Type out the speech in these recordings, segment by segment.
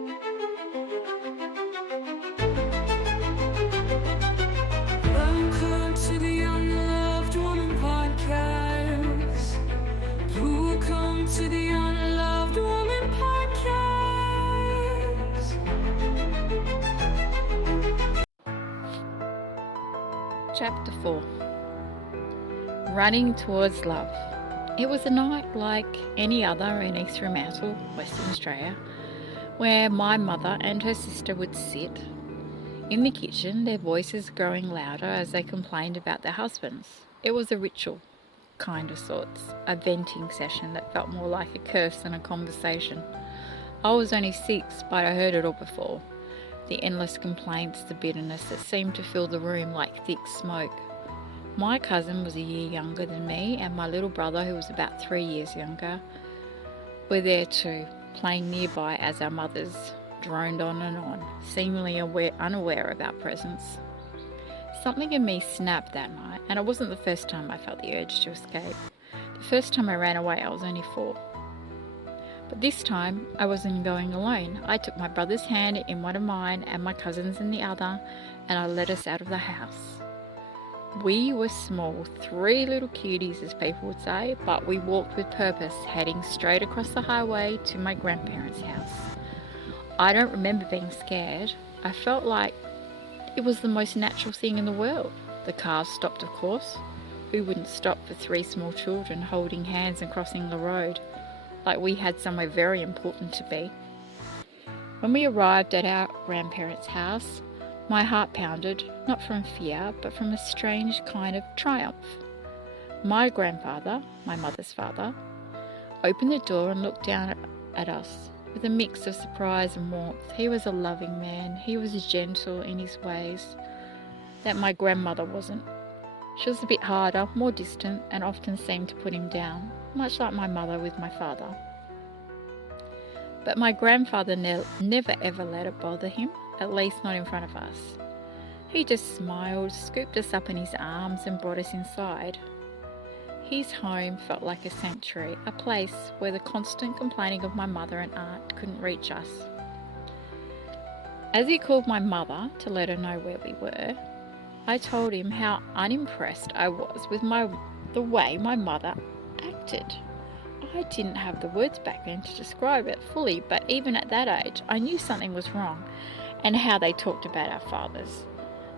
Welcome to the Unloved Woman Podcast. Welcome to the Unloved Woman Podcast. Chapter 4. Running Towards Love. It was a night like any other in East Fremantle, Western Australia, where my mother and her sister would sit in the kitchen, their voices growing louder as they complained about their husbands. It was a ritual, kind of sorts, a venting session that felt more like a curse than a conversation. I was only 6, but I heard it all before. The endless complaints, the bitterness that seemed to fill the room like thick smoke. My cousin was a year younger than me, and my little brother, who was about 3 years younger, were there too, playing nearby as our mothers droned on and on, seemingly unaware of our presence. Something in me snapped that night, and it wasn't the first time I felt the urge to escape. The first time I ran away, I was only 4. But this time, I wasn't going alone. I took my brother's hand in one of mine and my cousin's in the other, and I led us out of the house. We were small, 3 little cuties, as people would say, but we walked with purpose, heading straight across the highway to my grandparents' house. I don't remember being scared. I felt like it was the most natural thing in the world. The cars stopped, of course. We wouldn't stop for 3 small children holding hands and crossing the road, like we had somewhere very important to be. When we arrived at our grandparents' house, my heart pounded, not from fear, but from a strange kind of triumph. My grandfather, my mother's father, opened the door and looked down at us with a mix of surprise and warmth. He was a loving man. He was gentle in his ways that my grandmother wasn't. She was a bit harder, more distant, and often seemed to put him down, much like my mother with my father. But my grandfather never ever let it bother him, at least not in front of us. He just smiled, scooped us up in his arms and brought us inside. His home felt like a sanctuary, a place where the constant complaining of my mother and aunt couldn't reach us. As he called my mother to let her know where we were, I told him how unimpressed I was with the way my mother acted. I didn't have the words back then to describe it fully, but even at that age, I knew something was wrong, and how they talked about our fathers.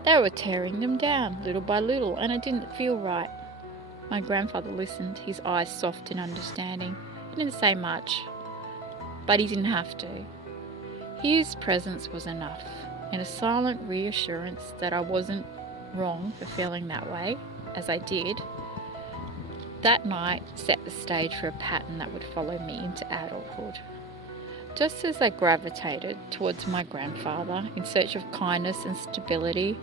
They were tearing them down little by little, and it didn't feel right. My grandfather listened, his eyes soft in understanding. He didn't say much, but he didn't have to. His presence was enough, and a silent reassurance that I wasn't wrong for feeling that way, as I did. That night set the stage for a pattern that would follow me into adulthood. Just as I gravitated towards my grandfather in search of kindness and stability,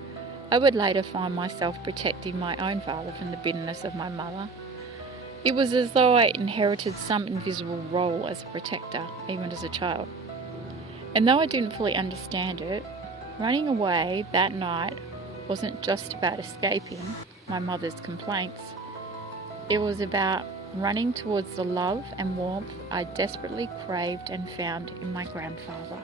I would later find myself protecting my own father from the bitterness of my mother. It was as though I inherited some invisible role as a protector, even as a child. And though I didn't fully understand it, running away that night wasn't just about escaping my mother's complaints. It was about running towards the love and warmth I desperately craved and found in my grandfather.